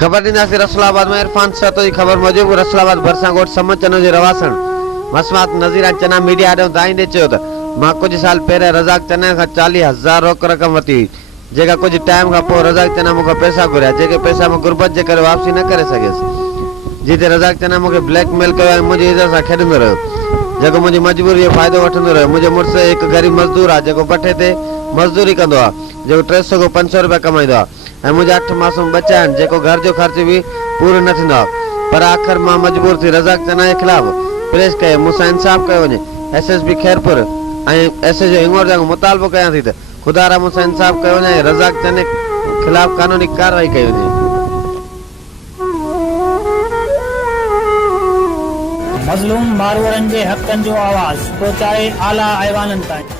खबर ॾींदासीं रसूलाबाद में इरफान सतो जी ख़बर मूजिबि रसूलाबाद भरिसां ॻोठ समत चनो जे रवासण मसमात नज़ीरा चना मीडिया ॾियो दाईंदे चयो त मां कुझु साल पहिरियों रज़ाक चना खां 40,000 रोक रक़म वरिती हुई, जेका कुझु टाइम खां पोइ रज़ाक चना मूंखां पैसा घुरिया, जेके पैसा मां गुरबत जे करे वापसी न करे सघियुसि। जिते रज़ाक चना मूंखे ब्लैकमेल कयो ऐं मुंहिंजी इज़त सां खेॾंदो रहियो, जेको मुंहिंजी मजबूरी जो फ़ाइदो वठंदो रहियो। मुंहिंजो मुड़ुस हिकु ग़रीब मज़दूर आहे जेको भठे ते मज़दूरी कंदो आहे, जेको 300 खां 500 रुपया कमाईंदो आहे ऐं मुंहिंजा 8 मासूम बचा आहिनि, जेको घर जो ख़र्च बि पूरो न थींदो आहे। पर आख़िर मां मजबूर थी रज़ाक चना जे ख़िलाफ़ प्रेस कई, मूंसां इंसाफ़ कयो वञे। SSP खैरपुर ऐं SHO हिंगोर जो मुतालबो कयां थी त खुदा मूंसां इंसाफ़ कयो वञे ऐं रज़ाक चने ख़िलाफ़ क़ानूनी कार्रवाई कई वञे। मज़लूम मारवाड़नि जे हक़नि जो आवाज़ पहुचाए आला ऐवाननि ताईं।